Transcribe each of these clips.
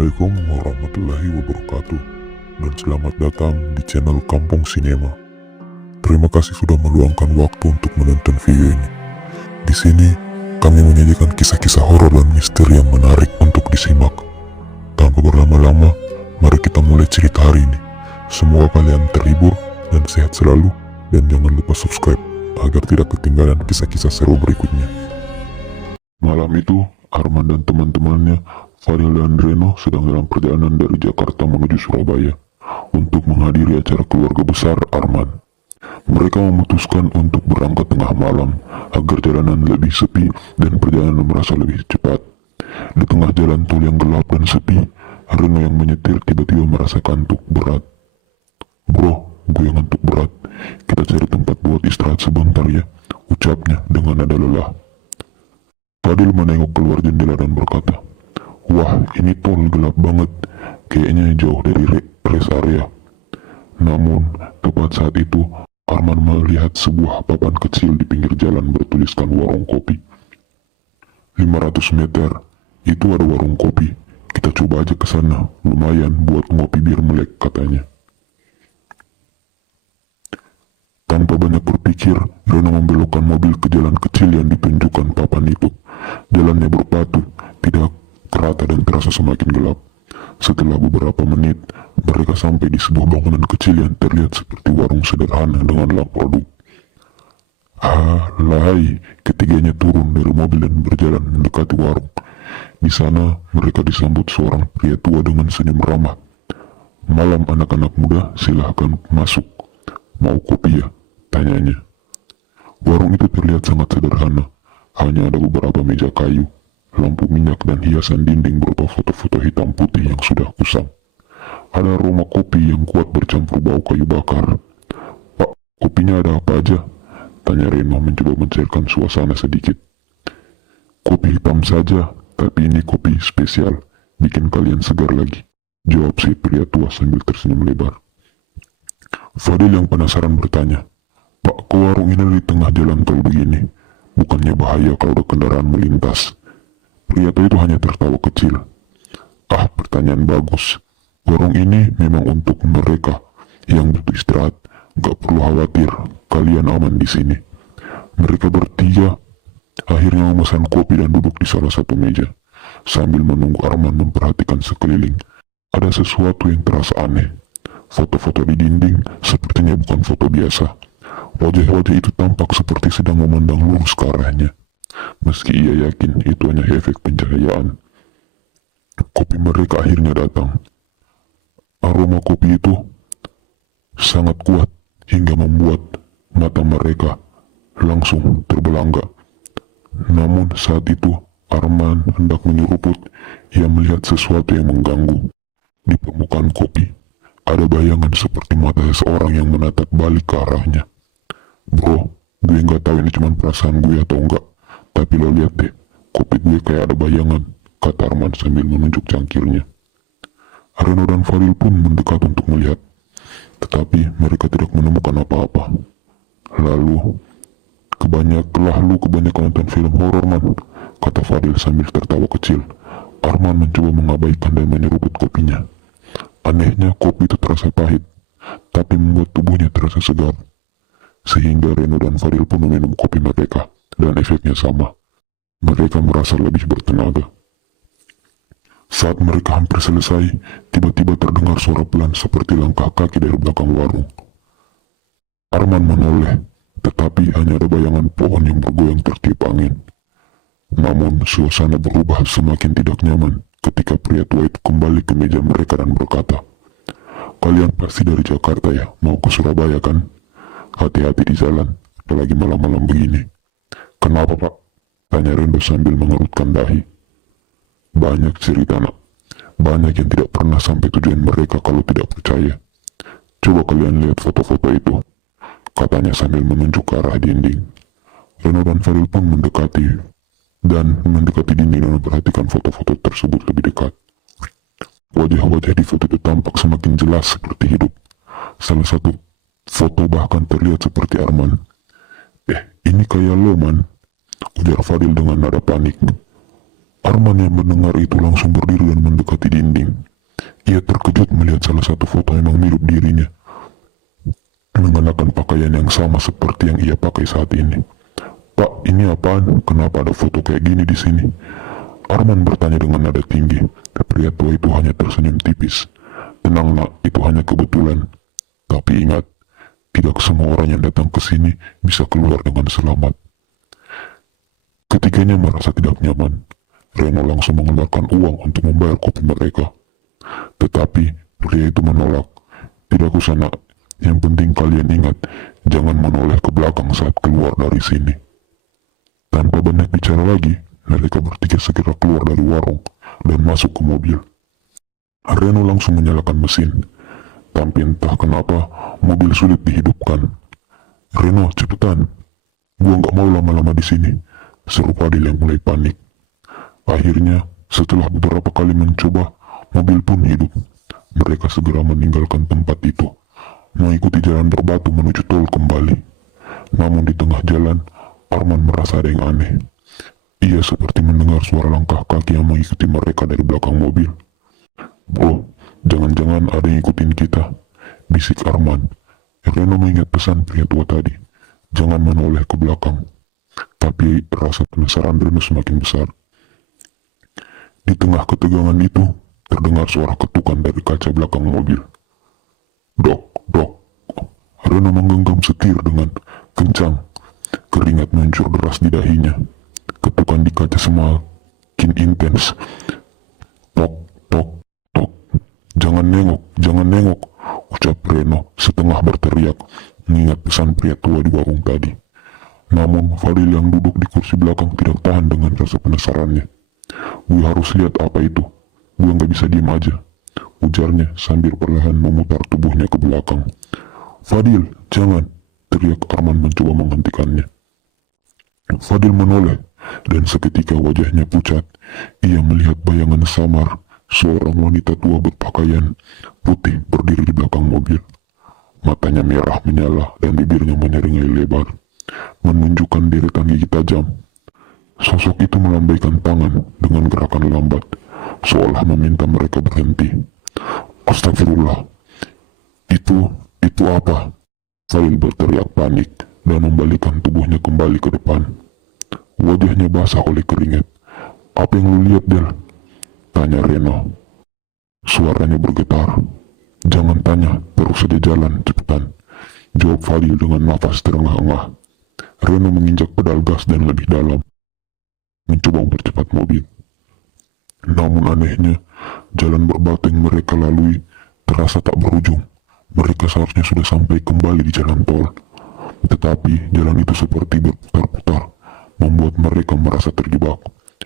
Assalamualaikum warahmatullahi wabarakatuh, dan selamat datang di channel Kampung Sinema. Terima kasih sudah meluangkan waktu untuk menonton video ini. Di sini kami menyajikan kisah-kisah horor dan misteri yang menarik untuk disimak. Tanpa berlama-lama, mari kita mulai cerita hari ini. Semoga kalian terhibur dan sehat selalu, dan jangan lupa subscribe agar tidak ketinggalan kisah-kisah seru berikutnya. Malam itu, Arman dan teman-temannya, Fadil dan Reno, sedang dalam perjalanan dari Jakarta menuju Surabaya untuk menghadiri acara keluarga besar Arman. Mereka memutuskan untuk berangkat tengah malam agar jalanan lebih sepi dan perjalanan merasa lebih cepat. Di tengah jalan tol yang gelap dan sepi, Reno yang menyetir tiba-tiba merasa kantuk berat. "Bro, gue yang ngantuk berat. Kita cari tempat buat istirahat sebentar ya," ucapnya dengan nada lelah. Fadil menengok keluar jendela dan berkata, "Wah, ini tol gelap banget. Kayaknya jauh dari rest area." Namun, tepat saat itu, Arman melihat sebuah papan kecil di pinggir jalan bertuliskan warung kopi. 500 meter, itu ada warung kopi. Kita coba aja ke sana, lumayan buat ngopi biar melek, katanya. Tanpa banyak berpikir, Reno membelokkan mobil ke jalan kecil yang ditunjukkan papan itu. Jalannya berbatu, tidak rata dan terasa semakin gelap. Setelah beberapa menit, mereka sampai di sebuah bangunan kecil yang terlihat seperti warung sederhana dengan lampu redup. Halai, ketiganya turun dari mobil dan berjalan mendekati warung. Di sana, mereka disambut seorang pria tua dengan senyum ramah. "Malam anak-anak muda, silahkan masuk. Mau kopi ya?" tanyanya. Warung itu terlihat sangat sederhana. Hanya ada beberapa meja kayu, lampu minyak, dan hiasan dinding berupa foto-foto hitam putih yang sudah kusam. Ada aroma kopi yang kuat bercampur bau kayu bakar. "Pak, kopinya ada apa aja?" tanya Reno mencoba mencairkan suasana sedikit. "Kopi hitam saja, tapi ini kopi spesial, bikin kalian segar lagi," jawab si pria tua sambil tersenyum lebar. Fadil yang penasaran bertanya, "Pak, ke warung ini di tengah jalan tol begini. Bukannya bahaya kalau ada kendaraan melintas?" Pria tua itu hanya tertawa kecil. Pertanyaan bagus. Warung ini memang untuk mereka yang butuh istirahat. Gak perlu khawatir, kalian aman di sini." Mereka bertiga akhirnya memesan kopi dan duduk di salah satu meja. Sambil menunggu, Arman memperhatikan sekeliling. Ada sesuatu yang terasa aneh. Foto-foto di dinding sepertinya bukan foto biasa. Wajah-wajah itu tampak seperti sedang memandang lurus ke arahnya. Meski ia yakin itu hanya efek pencahayaan. Kopi mereka akhirnya datang. Aroma kopi itu sangat kuat hingga membuat mata mereka langsung terbelangga. Namun saat itu Arman hendak menyeruput, ia melihat sesuatu yang mengganggu. Di permukaan kopi ada bayangan seperti mata seseorang yang menatap balik ke arahnya. "Bro, gue nggak tahu ini cuma perasaan gue atau enggak, tapi lo lihat deh, kopi gue kayak ada bayangan," kata Arman sambil menunjuk cangkirnya. Reno dan Fadil pun mendekat untuk melihat, tetapi mereka tidak menemukan apa-apa. "Lalu, kebanyakan nonton film horor, Man," kata Fadil sambil tertawa kecil. Arman mencoba mengabaikan dan menyeruput kopinya. Anehnya, kopi itu terasa pahit, tapi membuat tubuhnya terasa segar. Sehingga Reno dan Fadil pun meminum kopi mereka, dan efeknya sama. Mereka merasa lebih bertenaga. Saat mereka hampir selesai, tiba-tiba terdengar suara pelan seperti langkah kaki dari belakang warung. Arman menoleh, tetapi hanya ada bayangan pohon yang bergoyang tertiup angin. Namun, suasana berubah semakin tidak nyaman ketika pria tua itu kembali ke meja mereka dan berkata, "Kalian pasti dari Jakarta ya, mau ke Surabaya kan? Hati-hati di jalan, apalagi malam-malam begini." "Kenapa, Pak?" tanya Rendo sambil mengerutkan dahi. "Banyak cerita, Nak. Banyak yang tidak pernah sampai tujuan mereka kalau tidak percaya. Coba kalian lihat foto-foto itu," katanya sambil menunjuk ke arah dinding. Reno dan Fadil pun mendekati dinding dan memperhatikan foto-foto tersebut lebih dekat. Wajah-wajah di foto itu tampak semakin jelas seperti hidup. Salah satu foto bahkan terlihat seperti Arman. Ini kayak lo, Man," ujar Fadil dengan nada panik. Arman yang mendengar itu langsung berdiri dan mendekati dinding. Ia terkejut melihat salah satu foto yang mirip dirinya, mengenakan pakaian yang sama seperti yang ia pakai saat ini. "Pak, ini apaan? Kenapa ada foto kayak gini di sini?" Arman bertanya dengan nada tinggi. Pria tua itu hanya tersenyum tipis. "Tenang nak, itu hanya kebetulan. Tapi ingat, tidak semua orang yang datang ke sini bisa keluar dengan selamat." Ketiganya merasa tidak nyaman. Reno langsung mengeluarkan uang untuk membayar kopi mereka. Tetapi pria itu menolak. "Tidak usah nak, yang penting kalian ingat, jangan menoleh ke belakang saat keluar dari sini." Tanpa banyak bicara lagi, mereka bertiga segera keluar dari warung dan masuk ke mobil. Reno langsung menyalakan mesin, tapi entah kenapa mobil sulit dihidupkan. "Reno, cepetan, gua nggak mau lama-lama di sini," seru Fadil yang mulai panik. Akhirnya, setelah beberapa kali mencoba, mobil pun hidup. Mereka segera meninggalkan tempat itu, mengikuti jalan berbatu menuju tol kembali. Namun di tengah jalan, Arman merasa ada yang aneh. Ia seperti mendengar suara langkah kaki yang mengikuti mereka dari belakang mobil. "Bro, jangan-jangan ada yang ikutin kita," bisik Arman. Reno mengingat pesan pria tua tadi, jangan menoleh ke belakang. Tapi rasa penasaran Reno semakin besar. Di tengah ketegangan itu, terdengar suara ketukan dari kaca belakang mobil. "Dok, dok." Reno menggenggam setir dengan kencang. Keringat meluncur deras di dahinya. Ketukan di kaca semakin intens. "Tok, tok, tok. Jangan nengok, jangan nengok," ucap Reno setengah berteriak, mengingat pesan pria tua di warung tadi. Namun Fadil yang duduk di kursi belakang tidak tahan dengan rasa penasarannya. "Gue harus lihat apa itu. Gue nggak bisa diam aja," ujarnya sambil perlahan memutar tubuhnya ke belakang. "Fadil, jangan!" teriak Arman mencoba menghentikannya. Fadil menoleh, dan seketika wajahnya pucat. Ia melihat bayangan samar, seorang wanita tua berpakaian putih berdiri di belakang mobil. Matanya merah menyala dan bibirnya menyeringai lebar, menunjukkan deretan gigi tajam. Sosok itu melambaikan tangan dengan gerakan lambat, seolah meminta mereka berhenti. "Astagfirullah, itu apa?" Fadil berteriak panik dan membalikkan tubuhnya kembali ke depan. Wajahnya basah oleh keringat. "Apa yang lu lihat, Del?" tanya Reno. Suaranya bergetar. "Jangan tanya, terus saja jalan, cepetan," jawab Fadil dengan nafas terengah-engah. Reno menginjak pedal gas dan lebih dalam, mencoba mempercepat mobil. Namun anehnya, jalan berbatu yang mereka lalui terasa tak berujung. Mereka seharusnya sudah sampai kembali di jalan tol. Tetapi jalan itu seperti berputar-putar, membuat mereka merasa terjebak.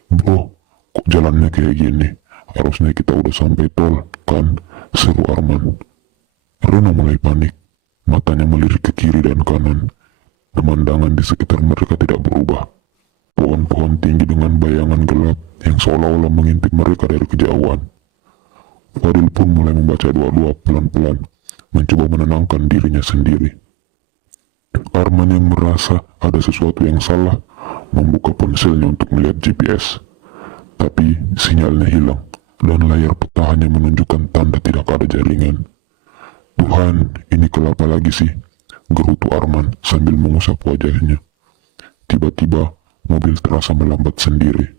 "Bro, kok jalannya kayak gini? Harusnya kita udah sampai tol, kan?" seru Arman. Reno mulai panik. Matanya melirik ke kiri dan kanan. Pemandangan di sekitar mereka tidak berubah. Pohon-pohon tinggi dengan bayangan gelap yang seolah-olah mengintip mereka dari kejauhan. Fadil pun mulai membaca doa-doa pelan-pelan, mencoba menenangkan dirinya sendiri. Arman yang merasa ada sesuatu yang salah, membuka ponselnya untuk melihat GPS. Tapi sinyalnya hilang, dan layar peta hanya menunjukkan tanda tidak ada jaringan. "Tuhan, ini kelapa lagi sih," gerutu Arman sambil mengusap wajahnya. Tiba-tiba, mobil terasa melambat sendiri.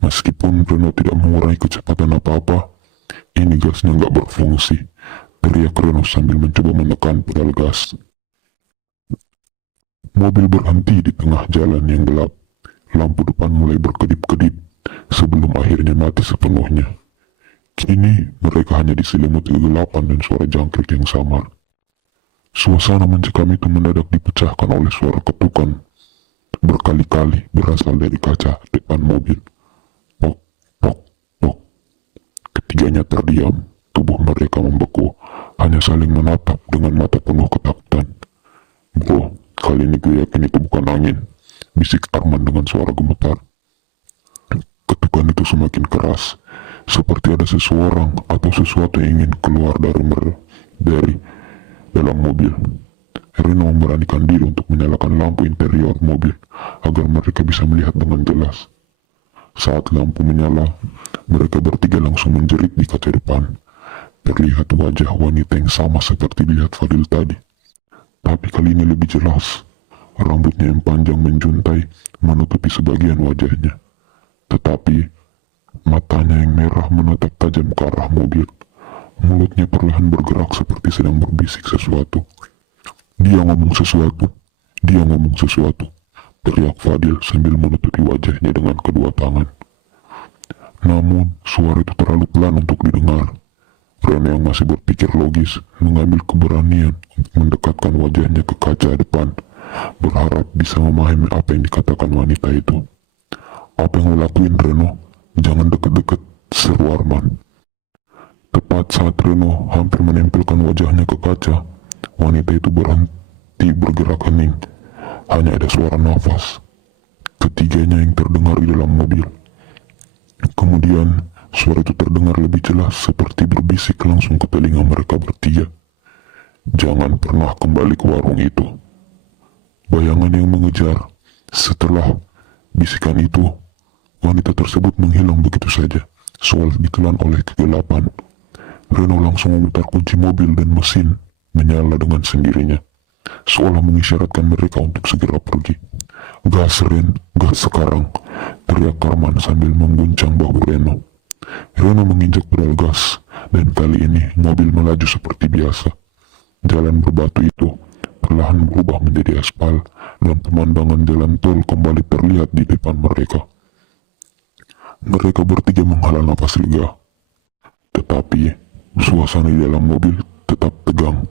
Meskipun Reno tidak mengurangi kecepatan apa-apa, ini gasnya nggak berfungsi, teriak Reno sambil mencoba menekan pedal gas. Mobil berhenti di tengah jalan yang gelap. Lampu depan mulai berkedip-kedip sebelum akhirnya mati sepenuhnya. Kini mereka hanya diselimuti kegelapan dan suara jangkrik yang samar. Suasana mencekam itu mendadak dipecahkan oleh suara ketukan berkali-kali berasal dari kaca depan mobil. Pok, pok, pok. Ketiganya terdiam, tubuh mereka membeku, hanya saling menatap dengan mata penuh ketakutan. "Bro, kali ini gue yakin itu bukan angin," bisik Arman dengan suara gemetar. Ketukan itu semakin keras, seperti ada seseorang atau sesuatu yang ingin keluar dari dalam mobil. Reno memberanikan diri untuk menyalakan lampu interior mobil agar mereka bisa melihat dengan jelas. Saat lampu menyala, mereka bertiga langsung menjerit di kaca depan. Terlihat wajah wanita yang sama seperti dilihat Fadil tadi. Tapi kali ini lebih jelas. Rambutnya yang panjang menjuntai menutupi sebagian wajahnya. Tetapi matanya yang merah menatap tajam ke arah mobil. Mulutnya perlahan bergerak seperti sedang berbisik sesuatu. Dia ngomong sesuatu. Dia ngomong sesuatu. Teriak Fadil sambil menutupi wajahnya dengan kedua tangan. Namun, suara itu terlalu pelan untuk didengar. Reno yang masih berpikir logis mengambil keberanian untuk mendekatkan wajahnya ke kaca depan, berharap bisa memahami apa yang dikatakan wanita itu. "Apa yang lo lakuin, Reno? Jangan deket-deket," seru Arman. Tepat saat Reno hampir menempelkan wajahnya ke kaca, wanita itu berhenti bergerak hening. Hanya ada suara nafas ketiganya yang terdengar di dalam mobil. Kemudian, suara itu terdengar lebih jelas seperti berbisik langsung ke telinga mereka bertiga. "Jangan pernah kembali ke warung itu." Bayangan yang mengejar. Setelah bisikan itu, wanita tersebut menghilang begitu saja, seolah ditelan oleh kegelapan. Reno langsung memutar kunci mobil dan mesin menyala dengan sendirinya, seolah mengisyaratkan mereka untuk segera pergi. "Gas, Ren, gas sekarang!" teriak Arman sambil mengguncang bahu Reno. Reno menginjak pedal gas, dan kali ini mobil melaju seperti biasa. Jalan berbatu itu perlahan berubah menjadi aspal, dan pemandangan jalan tol kembali terlihat di depan mereka. Mereka bertiga menghela napas lega. Tetapi suasana di dalam mobil tetap tegang.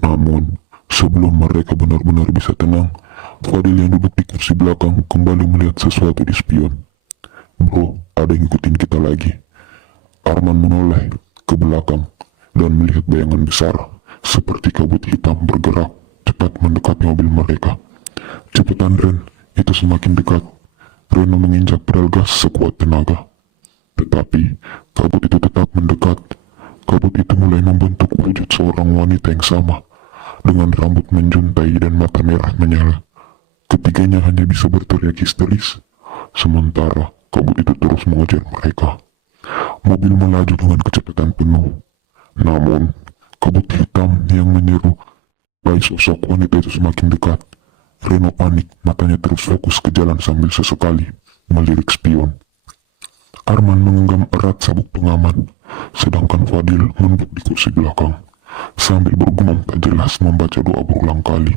Namun, sebelum mereka benar-benar bisa tenang, Fadil yang duduk di kursi belakang kembali melihat sesuatu di spion. "Bro, ada yang ngikutin kita lagi." Arman menoleh ke belakang dan melihat bayangan besar seperti kabut hitam bergerak cepat mendekati mobil mereka. "Cepetan, Ren, itu semakin dekat." Reno menginjak pedal gas sekuat tenaga. Tetapi kabut itu tetap mendekat. Kabut itu mulai membentuk wujud seorang wanita yang sama, dengan rambut menjuntai dan mata merah menyala. Ketiganya hanya bisa berteriak histeris, sementara kabut itu terus mengejar mereka. Mobil melaju dengan kecepatan penuh. Namun, kabut hitam yang menyerupai sosok wanita itu semakin dekat. Reno panik, matanya terus fokus ke jalan sambil sesekali melirik spion. Arman menggenggam erat sabuk pengaman, sedangkan Fadil menunduk di kursi belakang, sambil bergumam tak jelas membaca doa berulang kali.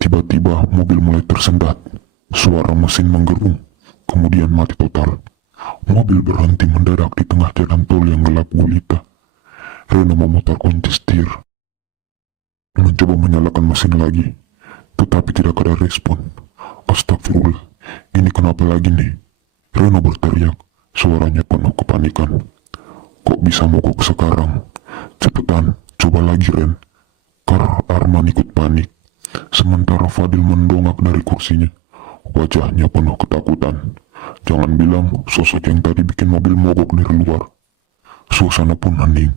Tiba-tiba mobil mulai tersendat, suara mesin menggerung, kemudian mati total. Mobil berhenti mendadak di tengah jalan tol yang gelap gulita. Reno memutar kunci setir, mencoba menyalakan mesin lagi, tetapi tidak ada respon. "Astagfirullah, ini kenapa lagi nih?" Reno berteriak, suaranya penuh kepanikan. "Kok bisa mogok sekarang? Cepetan, coba lagi, Ren." Arman ikut panik, sementara Fadil mendongak dari kursinya, wajahnya penuh ketakutan. Jangan bilang sosok yang tadi bikin mobil mogok dari luar. Suasana pun hening.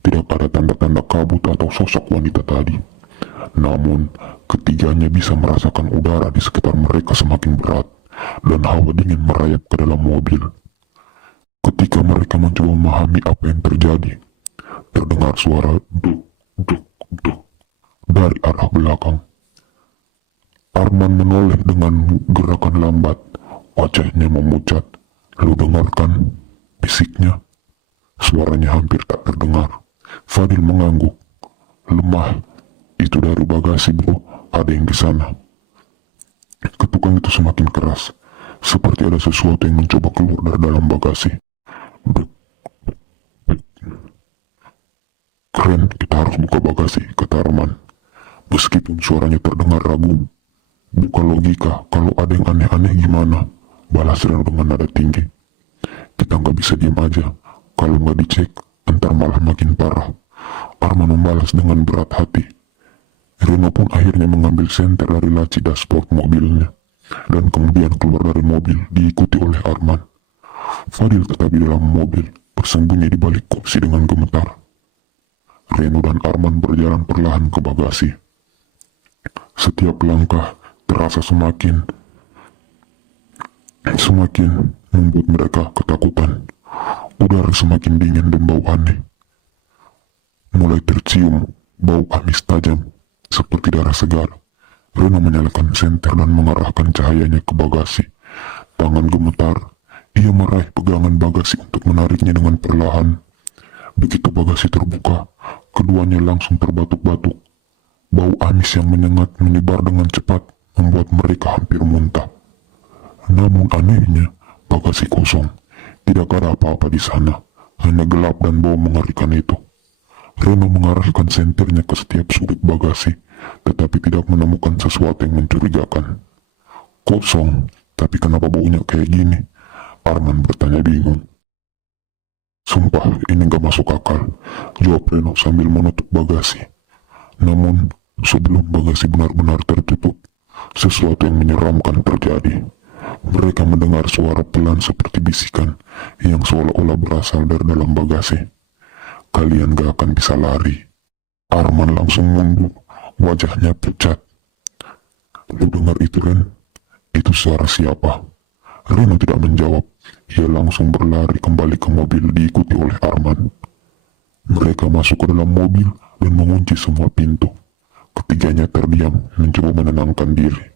Tidak ada tanda-tanda kabut atau sosok wanita tadi. Namun, ketiganya bisa merasakan udara di sekitar mereka semakin berat, dan hawa dingin merayap ke dalam mobil. Ketika mereka mencoba memahami apa yang terjadi, terdengar suara duk, duk, duk dari arah belakang. Arman menoleh dengan gerakan lambat, wajahnya memucat. "Lu dengarkan?" bisiknya. Suaranya hampir tak terdengar. Fadil mengangguk. "Lemah. Itu dari bagasi, bro. Ada yang di sana." Ketukan itu semakin keras, seperti ada sesuatu yang mencoba keluar dari dalam bagasi. "Bek, bek. Keren, kita harus buka bagasi," kata Arman. Meskipun suaranya terdengar ragu. "Bukan logika, kalau ada yang aneh-aneh gimana?" balas Reno dengan nada tinggi. "Kita nggak bisa diam aja. Kalau nggak dicek, entar malah makin parah." Arman membalas dengan berat hati. Reno pun akhirnya mengambil senter dari laci dashboard mobilnya, dan kemudian keluar dari mobil diikuti oleh Arman. Fadil tetap di dalam mobil, bersembunyi di balik kursi dengan gemetar. Reno dan Arman berjalan perlahan ke bagasi. Setiap langkah terasa semakin semakin membuat mereka ketakutan. Udara semakin dingin dan bau aneh. Mulai tercium bau amis tajam seperti darah segar. Reno menyalakan senter dan mengarahkan cahayanya ke bagasi. Tangan gemetar, ia meraih pegangan bagasi untuk menariknya dengan perlahan. Begitu bagasi terbuka, keduanya langsung terbatuk-batuk. Bau amis yang menyengat menyebar dengan cepat, membuat mereka hampir muntah. Namun anehnya, bagasi kosong. Tidak ada apa-apa di sana, hanya gelap dan bau mengerikan itu. Reno mengarahkan senternya ke setiap sudut bagasi, tetapi tidak menemukan sesuatu yang mencurigakan. Kosong, tapi kenapa baunya kayak gini? Arman bertanya bingung. Sumpah, ini gak masuk akal, jawab Reno sambil menutup bagasi. Namun, sebelum bagasi benar-benar tertutup, sesuatu yang menyeramkan terjadi. Mereka mendengar suara pelan seperti bisikan yang seolah-olah berasal dari dalam bagasi. Kalian gak akan bisa lari. Arman langsung mundur, wajahnya pucat. Lu dengar itu, Ren? Itu suara siapa? Reno tidak menjawab. Ia langsung berlari kembali ke mobil diikuti oleh Arman. Mereka masuk ke dalam mobil dan mengunci semua pintu. Ketiganya terdiam mencoba menenangkan diri.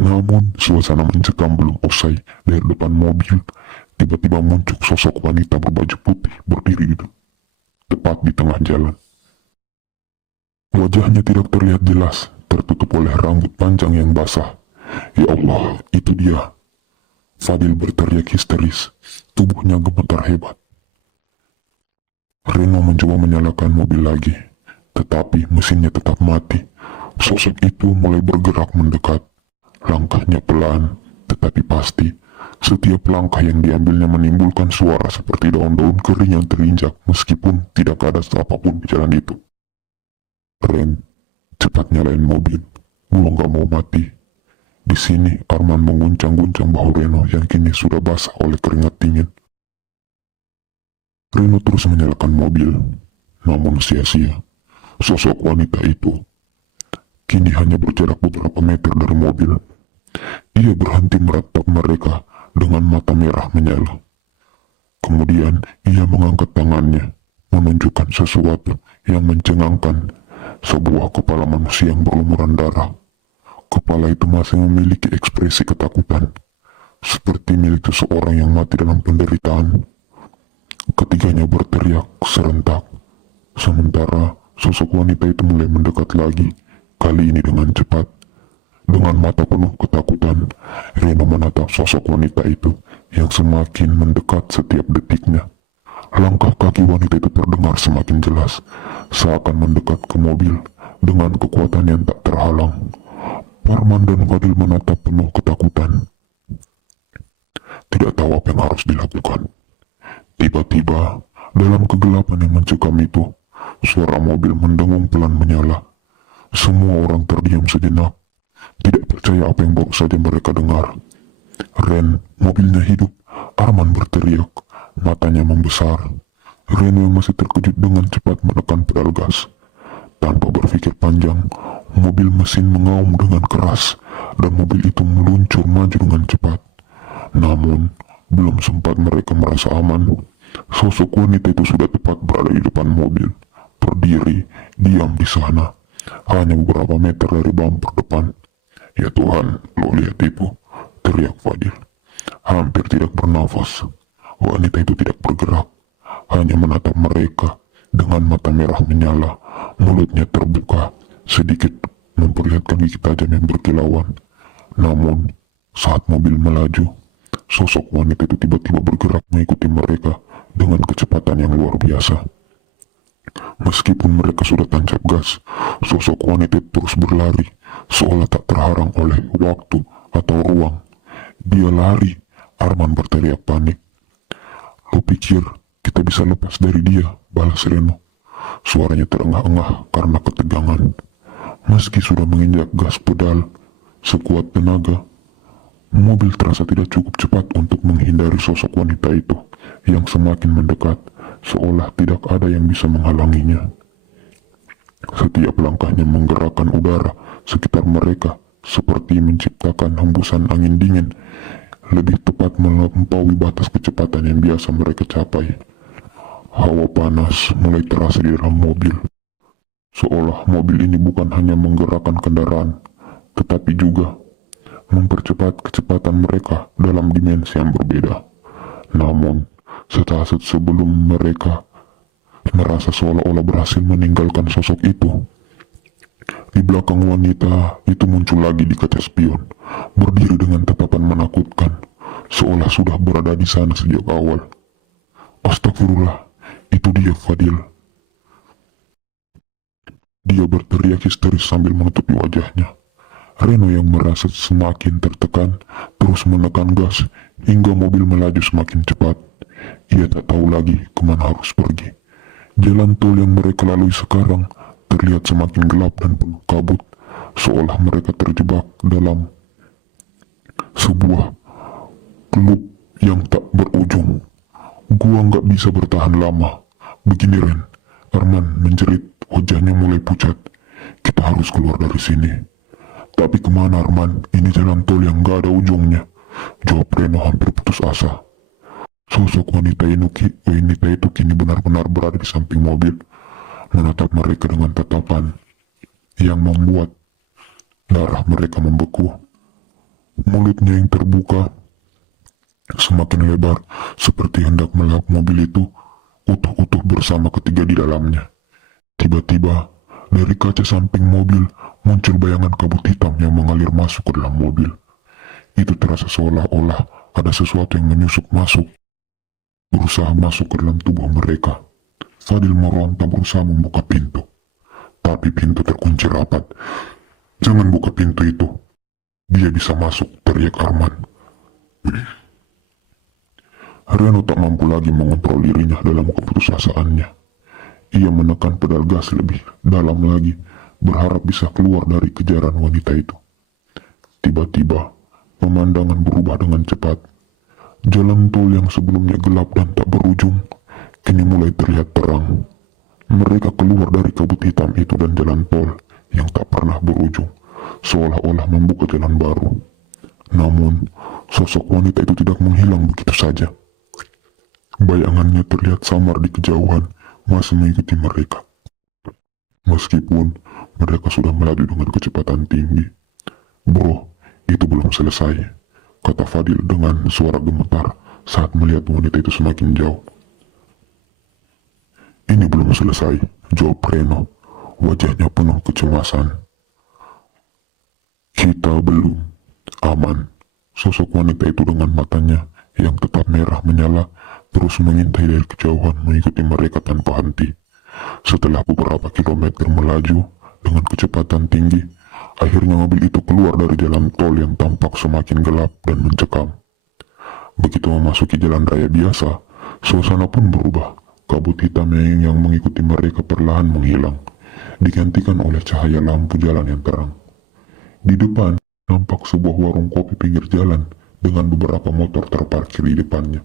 Namun suasana mencekam belum usai. Dari depan mobil tiba-tiba muncul sosok wanita berbaju putih berdiri tepat di tengah jalan. Wajahnya tidak terlihat jelas, tertutup oleh rambut panjang yang basah. Ya Allah, itu dia. Fadil berteriak histeris, tubuhnya gemetar hebat. Reno mencoba menyalakan mobil lagi, tetapi mesinnya tetap mati. Sosok itu mulai bergerak mendekat. Langkahnya pelan, tetapi pasti. Setiap langkah yang diambilnya menimbulkan suara seperti daun-daun kering yang terinjak meskipun tidak ada apapun di jalan itu. Ren, cepat nyalain mobil. Gua gak mau mati. Di sini Arman mengguncang-guncang bahu Reno yang kini sudah basah oleh keringat dingin. Reno terus menyalakan mobil, namun sia-sia. Sosok wanita itu kini hanya berjarak beberapa meter dari mobil. Ia berhenti meratap mereka dengan mata merah menyala. Kemudian ia mengangkat tangannya, menunjukkan sesuatu yang mencengangkan, sebuah kepala manusia yang berlumuran darah. Kepala itu masih memiliki ekspresi ketakutan, seperti milik seseorang yang mati dalam penderitaan. Ketiganya berteriak serentak, sementara sosok wanita itu mulai mendekat lagi, kali ini dengan cepat. Dengan mata penuh ketakutan, Reno menatap sosok wanita itu yang semakin mendekat setiap detiknya. Langkah kaki wanita itu terdengar semakin jelas, seakan mendekat ke mobil dengan kekuatan yang tak terhalang. Arman dan Fadil menatap penuh ketakutan. Tidak tahu apa yang harus dilakukan. Tiba-tiba, dalam kegelapan yang mencekam itu, suara mobil mendengung pelan menyala. Semua orang terdiam sejenak, tidak percaya apa yang baru saja mereka dengar. Ren, mobilnya hidup. Arman berteriak, matanya membesar. Ren yang masih terkejut dengan cepat menekan pedal gas. Tanpa berpikir panjang, mobil mesin mengaum dengan keras dan mobil itu meluncur maju dengan cepat. Namun, belum sempat mereka merasa aman, sosok wanita itu sudah tepat berada di depan mobil, berdiri, diam di sana, hanya beberapa meter dari bumper depan. Ya Tuhan, lo lihat itu, teriak Fadil. Hampir tidak bernafas. Wanita itu tidak bergerak, hanya menatap mereka dengan mata merah menyala. Mulutnya terbuka, sedikit memperlihatkan gigi tajam yang berkilauan. Namun, saat mobil melaju, sosok wanita itu tiba-tiba bergerak mengikuti mereka dengan kecepatan yang luar biasa. Meskipun mereka sudah tancap gas, sosok wanita itu terus berlari, seolah tak terhalang oleh waktu atau ruang. Dia lari, Arman berteriak panik. Lo pikir kita bisa lepas dari dia, balas Reno. Suaranya terengah-engah karena ketegangan. Meski sudah menginjak gas pedal sekuat tenaga, mobil terasa tidak cukup cepat untuk menghindari sosok wanita itu yang semakin mendekat, seolah tidak ada yang bisa menghalanginya. Setiap langkahnya menggerakkan udara sekitar mereka, seperti menciptakan hembusan angin dingin lebih tepat melampaui batas kecepatan yang biasa mereka capai. Hawa panas mulai terasa di dalam mobil, seolah mobil ini bukan hanya menggerakkan kendaraan, tetapi juga mempercepat kecepatan mereka dalam dimensi yang berbeda. Namun, sesaat sebelum mereka merasa seolah-olah berhasil meninggalkan sosok itu, di belakang wanita itu muncul lagi di kaca spion, berdiri dengan tatapan menakutkan, seolah sudah berada di sana sejak awal. Astagfirullah, itu dia Fadil. Dia berteriak histeris sambil menutupi wajahnya. Reno yang merasa semakin tertekan terus menekan gas hingga mobil melaju semakin cepat. Ia tak tahu lagi kemana harus pergi. Jalan tol yang mereka lalui sekarang terlihat semakin gelap dan penuh kabut, seolah mereka terjebak dalam sebuah klub yang tak berujung. Gua nggak bisa bertahan lama. Begini Ren, Arman menjerit, wajahnya mulai pucat. Kita harus keluar dari sini. Tapi kemana Arman? Ini jalan tol yang gak ada ujungnya. Jawab Reno hampir putus asa. Sosok wanita itu kini benar-benar berada di samping mobil, menatap mereka dengan tatapan yang membuat darah mereka membeku. Mulutnya yang terbuka semakin lebar, seperti hendak melahap mobil itu utuh-utuh bersama ketiga di dalamnya. Tiba-tiba, dari kaca samping mobil muncul bayangan kabut hitam yang mengalir masuk ke dalam mobil. Itu terasa seolah-olah ada sesuatu yang menyusup masuk, berusaha masuk ke dalam tubuh mereka. Fadil meronta berusaha membuka pintu, tapi pintu terkunci rapat. Jangan buka pintu itu. Dia bisa masuk, teriak Arman. Reno tak mampu lagi mengontrol dirinya dalam keputusasaannya. Ia menekan pedal gas lebih dalam lagi, berharap bisa keluar dari kejaran wanita itu. Tiba-tiba, pemandangan berubah dengan cepat. Jalan tol yang sebelumnya gelap dan tak berujung, kini mulai terlihat terang. Mereka keluar dari kabut hitam itu dan jalan tol yang tak pernah berujung, seolah-olah membuka jalan baru. Namun, sosok wanita itu tidak menghilang begitu saja. Bayangannya terlihat samar di kejauhan, masih mengikuti mereka. Meskipun mereka sudah melaju dengan kecepatan tinggi. Bro, itu belum selesai, kata Fadil dengan suara gemetar saat melihat wanita itu semakin jauh. Ini belum selesai, jawab Reno, wajahnya penuh kecemasan. Kita belum aman. Sosok wanita itu dengan matanya yang tetap merah menyala terus mengintai dari kejauhan mengikuti mereka tanpa henti. Setelah beberapa kilometer melaju dengan kecepatan tinggi, akhirnya mobil itu keluar dari jalan tol yang tampak semakin gelap dan mencekam. Begitu memasuki jalan raya biasa, suasana pun berubah. Kabut hitam yang mengikuti mereka perlahan menghilang, digantikan oleh cahaya lampu jalan yang terang. Di depan, nampak sebuah warung kopi pinggir jalan dengan beberapa motor terparkir di depannya.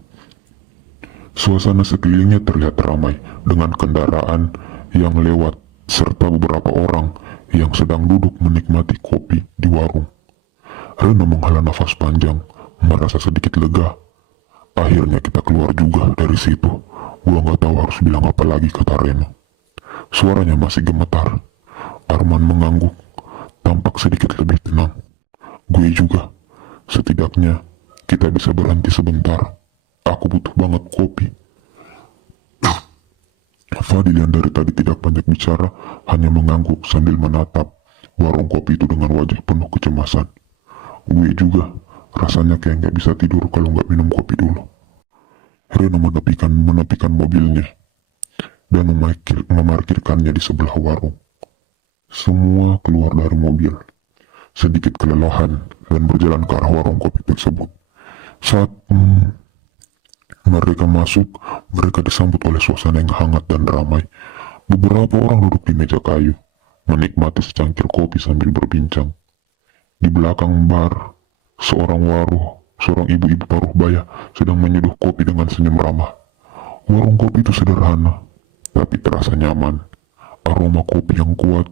Suasana sekelilingnya terlihat ramai dengan kendaraan yang lewat serta beberapa orang yang sedang duduk menikmati kopi di warung. Reno menghela nafas panjang, merasa sedikit lega. Akhirnya kita keluar juga dari situ. Gua nggak tahu harus bilang apa lagi, kata Reno. Suaranya masih gemetar. Arman mengangguk, tampak sedikit lebih tenang. Gue juga. Setidaknya kita bisa berhenti sebentar. Aku butuh banget kopi. Fadil yang dari tadi tidak banyak bicara hanya mengangguk sambil menatap warung kopi itu dengan wajah penuh kecemasan. Gue juga. Rasanya kayak nggak bisa tidur kalau nggak minum kopi dulu. Reno menepikan mobilnya dan memarkirkannya di sebelah warung. Semua keluar dari mobil, sedikit kelelahan dan berjalan ke arah warung kopi tersebut. Saat mereka masuk, mereka disambut oleh suasana yang hangat dan ramai. Beberapa orang duduk di meja kayu, menikmati secangkir kopi sambil berbincang. Di belakang bar, seorang ibu-ibu paruh baya sedang menyeduh kopi dengan senyum ramah. Warung kopi itu sederhana, tapi terasa nyaman. Aroma kopi yang kuat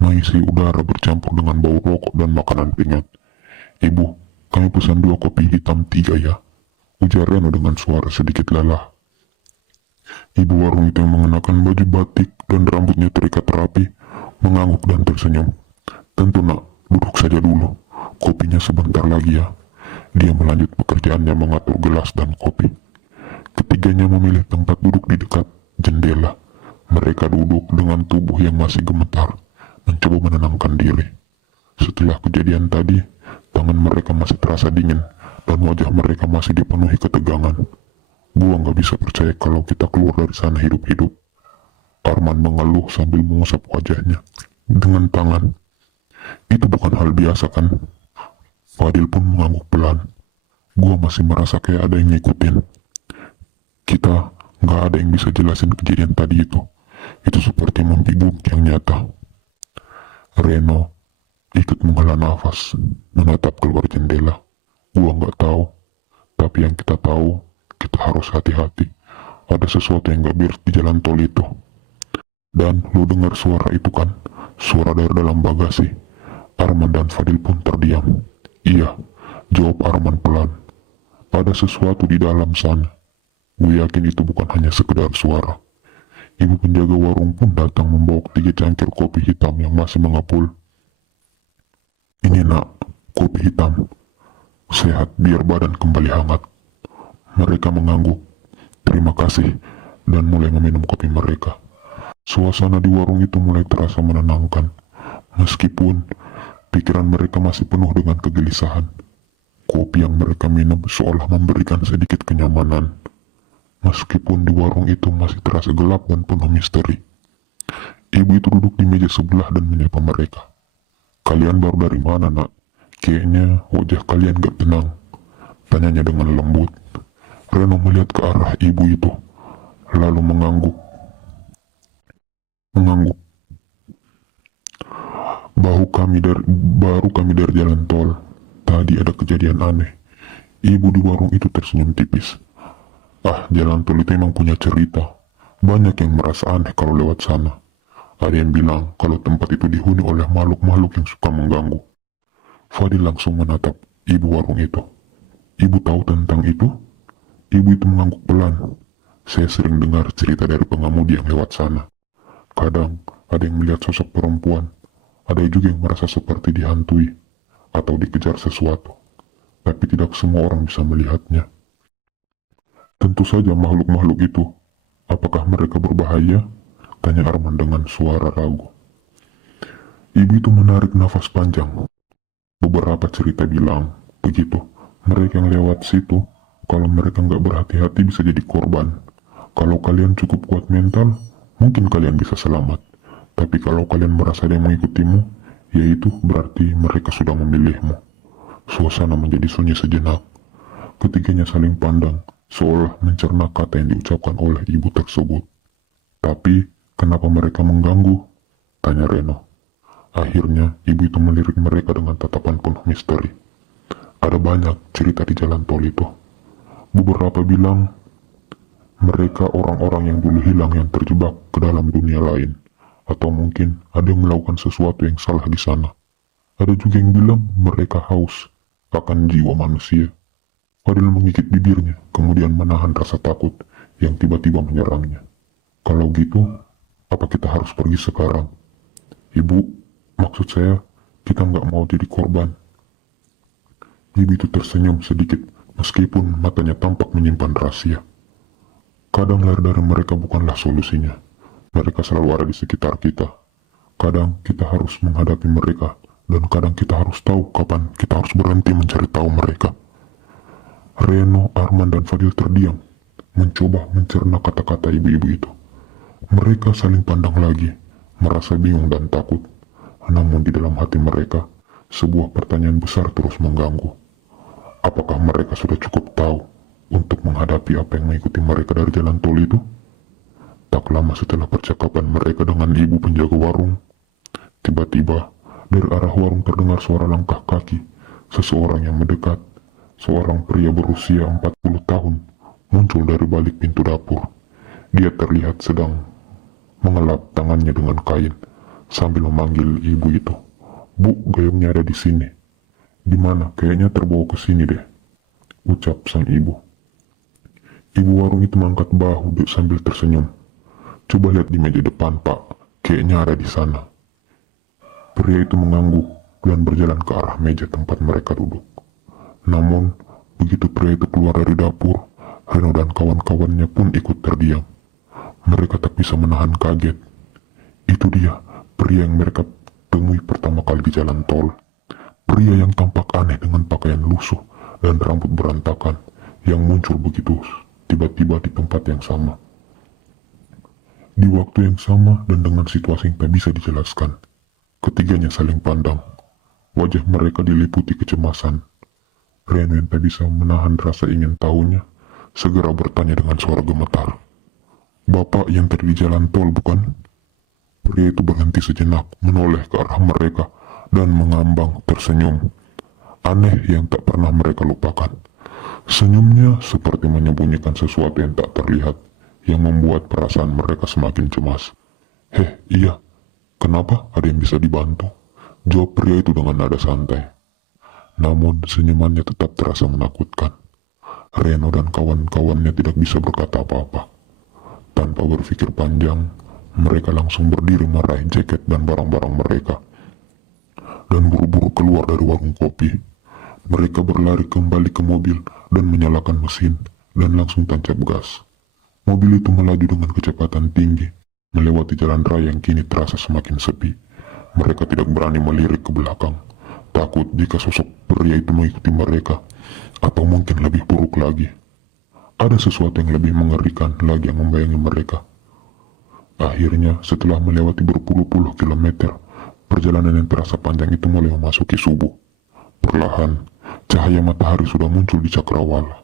mengisi udara bercampur dengan bau rokok dan makanan ringan. Ibu, Kami pesan 2 kopi hitam 3 ya, ujar Reno dengan suara sedikit lelah. Ibu warung itu yang mengenakan baju batik dan rambutnya terikat rapi, mengangguk dan tersenyum. Tentu nak, duduk saja dulu. Kopinya sebentar lagi ya. Dia melanjut pekerjaannya mengatur gelas dan kopi. Ketiganya memilih tempat duduk di dekat jendela. Mereka duduk dengan tubuh yang masih gemetar, mencoba menenangkan diri. Setelah kejadian tadi, tangan mereka masih terasa dingin, dan wajah mereka masih dipenuhi ketegangan. Gua nggak bisa percaya kalau kita keluar dari sana hidup-hidup. Arman mengeluh sambil mengusap wajahnya dengan tangan. Itu bukan hal biasa kan? Fadil pun mengangguk pelan. Gua masih merasa kayak ada yang ngikutin. Kita nggak ada yang bisa jelasin kejadian tadi itu. Itu seperti mimpi buruk yang nyata. Reno ikut menghela nafas, menatap keluar jendela. Gua nggak tahu, tapi yang kita tahu, kita harus hati-hati. Ada sesuatu yang gak beres di jalan tol itu. Dan lu dengar suara itu kan? Suara dari dalam bagasi. Arman dan Fadil pun terdiam. Iya, jawab Arman pelan. Ada sesuatu di dalam sana. Gue yakin itu bukan hanya sekedar suara. Ibu penjaga warung pun datang membawa 3 cangkir kopi hitam yang masih mengepul. Ini nak, kopi hitam. Sehat biar badan kembali hangat. Mereka mengangguk. Terima kasih, dan mulai meminum kopi mereka. Suasana di warung itu mulai terasa menenangkan, meskipun pikiran mereka masih penuh dengan kegelisahan. Kopi yang mereka minum seolah memberikan sedikit kenyamanan, meskipun di warung itu masih terasa gelap dan penuh misteri. Ibu itu duduk di meja sebelah dan menyapa mereka. Kalian baru dari mana nak? Kayaknya wajah kalian gak tenang, tanyanya dengan lembut. Reno melihat ke arah ibu itu, lalu mengangguk. Baru kami dari jalan tol. Tadi ada kejadian aneh. Ibu di warung itu tersenyum tipis. Ah, jalan tol itu emang punya cerita. Banyak yang merasa aneh kalau lewat sana. Ada yang bilang kalau tempat itu dihuni oleh makhluk-makhluk yang suka mengganggu. Fadil langsung menatap ibu warung itu. Ibu tahu tentang itu? Ibu itu mengangguk pelan. Saya sering dengar cerita dari pengemudi yang lewat sana. Kadang ada yang melihat sosok perempuan. Ada juga yang merasa seperti dihantui atau dikejar sesuatu. Tapi tidak semua orang bisa melihatnya. Tentu saja makhluk-makhluk itu. Apakah mereka berbahaya? Tanya Arman dengan suara ragu. Ibu itu menarik nafas panjang. Beberapa cerita bilang begitu. Mereka yang lewat situ, kalau mereka nggak berhati-hati bisa jadi korban. Kalau kalian cukup kuat mental, mungkin kalian bisa selamat. Tapi kalau kalian merasa ada yang mengikutimu, yaitu berarti mereka sudah memilihmu. Suasana menjadi sunyi sejenak. Ketiganya saling pandang, seolah mencerna kata yang diucapkan oleh ibu tersebut. Tapi, kenapa mereka mengganggu? Tanya Reno. Akhirnya, ibu itu melirik mereka dengan tatapan penuh misteri. Ada banyak cerita di jalan tol itu. Beberapa bilang, mereka orang-orang yang dulu hilang yang terjebak ke dalam dunia lain. Atau mungkin ada yang melakukan sesuatu yang salah di sana. Ada juga yang bilang mereka haus akan jiwa manusia. Fadil menggigit bibirnya, kemudian menahan rasa takut yang tiba-tiba menyerangnya. Kalau gitu, apa kita harus pergi sekarang? Ibu, maksud saya, kita nggak mau jadi korban. Ibu itu tersenyum sedikit, meskipun matanya tampak menyimpan rahasia. Kadang lari dari mereka bukanlah solusinya. Mereka selalu ada di sekitar kita. Kadang kita harus menghadapi mereka, dan kadang kita harus tahu kapan kita harus berhenti mencari tahu mereka. Reno, Arman, dan Fadil terdiam, mencoba mencerna kata-kata ibu-ibu itu. Mereka saling pandang lagi, merasa bingung dan takut. Namun di dalam hati mereka, sebuah pertanyaan besar terus mengganggu. Apakah mereka sudah cukup tahu untuk menghadapi apa yang mengikuti mereka dari jalan tol itu? Tak lama setelah percakapan mereka dengan ibu penjaga warung, tiba-tiba dari arah warung terdengar suara langkah kaki seseorang yang mendekat. Seorang pria berusia 40 tahun muncul dari balik pintu dapur. Dia terlihat sedang mengelap tangannya dengan kain sambil memanggil ibu itu. Bu, gayungnya ada di sini. Gimana, kayaknya terbawa ke sini deh, ucap sang ibu. Ibu warung itu mengangkat bahu sambil tersenyum. Coba lihat di meja depan, Pak. Kayaknya ada di sana. Pria itu mengangguk dan berjalan ke arah meja tempat mereka duduk. Namun, begitu pria itu keluar dari dapur, Reno dan kawan-kawannya pun ikut terdiam. Mereka tak bisa menahan kaget. Itu dia, pria yang mereka temui pertama kali di jalan tol. Pria yang tampak aneh dengan pakaian lusuh dan rambut berantakan yang muncul begitu tiba-tiba di tempat yang sama. Di waktu yang sama dan dengan situasi yang tak bisa dijelaskan, ketiganya saling pandang. Wajah mereka diliputi kecemasan. Reno yang tak bisa menahan rasa ingin tahunya, segera bertanya dengan suara gemetar. Bapak yang tadi di jalan tol, bukan? Pria itu berhenti sejenak, menoleh ke arah mereka, dan mengambang tersenyum. Aneh yang tak pernah mereka lupakan. Senyumnya seperti menyembunyikan sesuatu yang tak terlihat, yang membuat perasaan mereka semakin cemas. Iya. Kenapa? Ada yang bisa dibantu? Jawab pria itu dengan nada santai. Namun senyumannya tetap terasa menakutkan. Reno dan kawan-kawannya tidak bisa berkata apa-apa. Tanpa berpikir panjang, mereka langsung berdiri meraih jaket dan barang-barang mereka. Dan buru-buru keluar dari warung kopi. Mereka berlari kembali ke mobil dan menyalakan mesin dan langsung tancap gas. Mobil itu melaju dengan kecepatan tinggi, melewati jalan raya yang kini terasa semakin sepi. Mereka tidak berani melirik ke belakang, takut jika sosok pria itu mengikuti mereka, atau mungkin lebih buruk lagi. Ada sesuatu yang lebih mengerikan lagi yang membayangi mereka. Akhirnya, setelah melewati berpuluh-puluh kilometer, perjalanan yang terasa panjang itu mulai memasuki subuh. Perlahan, cahaya matahari sudah muncul di cakrawala.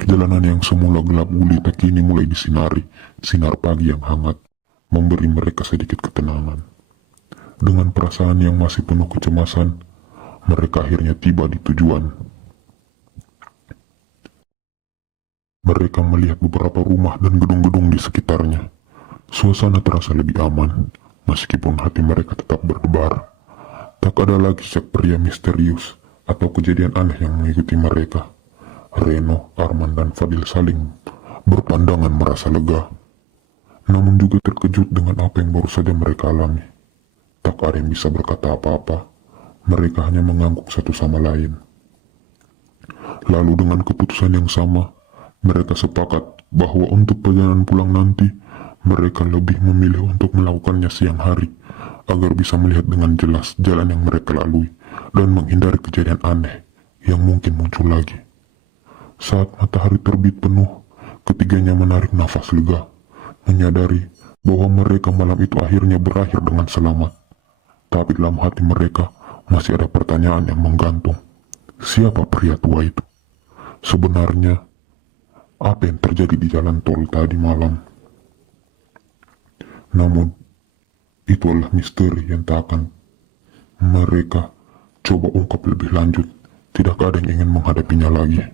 Jalanan yang semula gelap gulita kini mulai disinari sinar pagi yang hangat, memberi mereka sedikit ketenangan. Dengan perasaan yang masih penuh kecemasan, mereka akhirnya tiba di tujuan. Mereka melihat beberapa rumah dan gedung-gedung di sekitarnya. Suasana terasa lebih aman, meskipun hati mereka tetap berdebar. Tak ada lagi sosok pria misterius atau kejadian aneh yang mengikuti mereka. Reno, Arman, dan Fadil saling berpandangan merasa lega. Namun juga terkejut dengan apa yang baru saja mereka alami. Tak ada yang bisa berkata apa-apa. Mereka hanya mengangguk satu sama lain. Lalu dengan keputusan yang sama, mereka sepakat bahwa untuk perjalanan pulang nanti, mereka lebih memilih untuk melakukannya siang hari, agar bisa melihat dengan jelas jalan yang mereka lalui, dan menghindari kejadian aneh yang mungkin muncul lagi. Saat matahari terbit penuh, ketiganya menarik nafas lega, menyadari bahwa mereka malam itu akhirnya berakhir dengan selamat. Tapi dalam hati mereka masih ada pertanyaan yang menggantung. Siapa pria tua itu? Sebenarnya, apa yang terjadi di jalan tol tadi malam? Namun, itu adalah misteri yang tak akan mereka coba ungkap lebih lanjut. Tidak ada yang ingin menghadapinya lagi.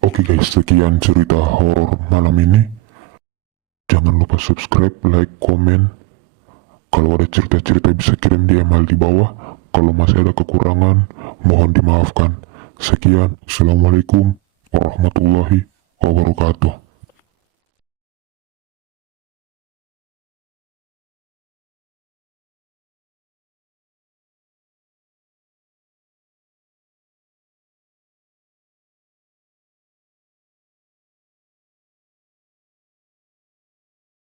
Oke guys, sekian cerita horor malam ini. Jangan lupa subscribe, like, komen. Kalau ada cerita-cerita bisa kirim di email di bawah. Kalau masih ada kekurangan, mohon dimaafkan. Sekian, Assalamualaikum warahmatullahi wabarakatuh.